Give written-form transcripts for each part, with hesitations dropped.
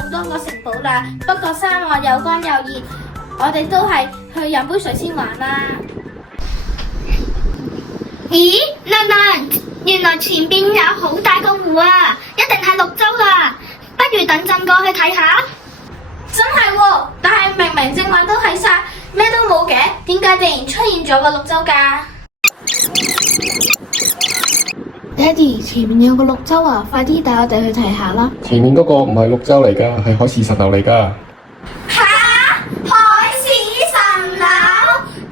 好多個城堡啦，不過沙漠又乾又熱，我哋都係去飲杯水先玩啦。咦，亮亮，原來前邊有好大個湖啊，一定係綠洲啦，不如等陣過去睇下。真係喎，但係明明正話都睇晒，咩都冇嘅，點解突然出現咗個綠洲㗎？爹哋，前面有個綠洲啊，快啲帶我哋去睇下啦！前面嗰個唔係綠洲嚟㗎，係海市蜃樓嚟㗎。吓！海市蜃樓，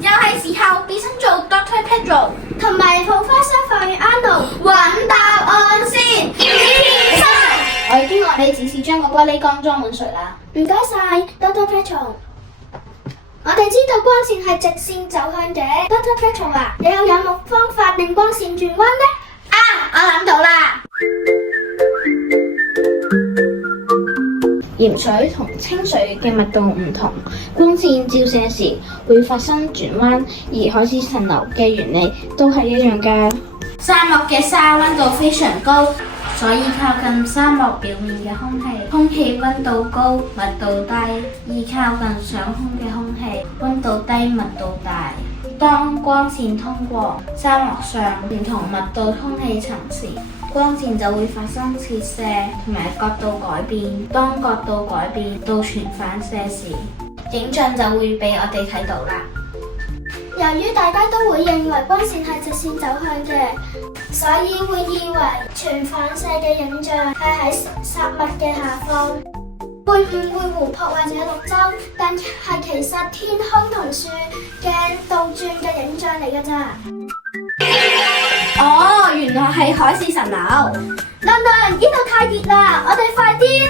又係時候變身做 Dr. Pedro 同埋抱花生放阿奴揾答案先。醫生，我已經按你指示將個玻璃缸裝滿水啦。唔該晒 Dr. Petro。我哋知道光線係直線走向嘅 ，Dr. Petro 啊，你有冇方法令光線轉彎呢？啊，我諗到啦！鹽水同清水嘅密度唔同，光線照射時會發生轉彎，而海市蜃樓嘅原理都係一樣㗎。沙漠嘅沙溫度非常高，所以靠近沙漠表面嘅空氣溫度高、密度低；依靠近上空嘅空氣溫度低、密度大。當光線通過沙漠上唔同密度空氣層時，光線就會發生折射同埋角度改變。當角度改變到全反射時，影像就會俾我哋睇到啦。由於大家都會認為光線係直線走向嘅，所以會以為全反射嘅影像係喺實物嘅下方，會誤會湖泊或者綠洲，但係其實天空同樹嘅倒轉嘅影像嚟㗎咋。哦，原來係海市蜃樓。亮亮，呢度太熱啦，我哋快啲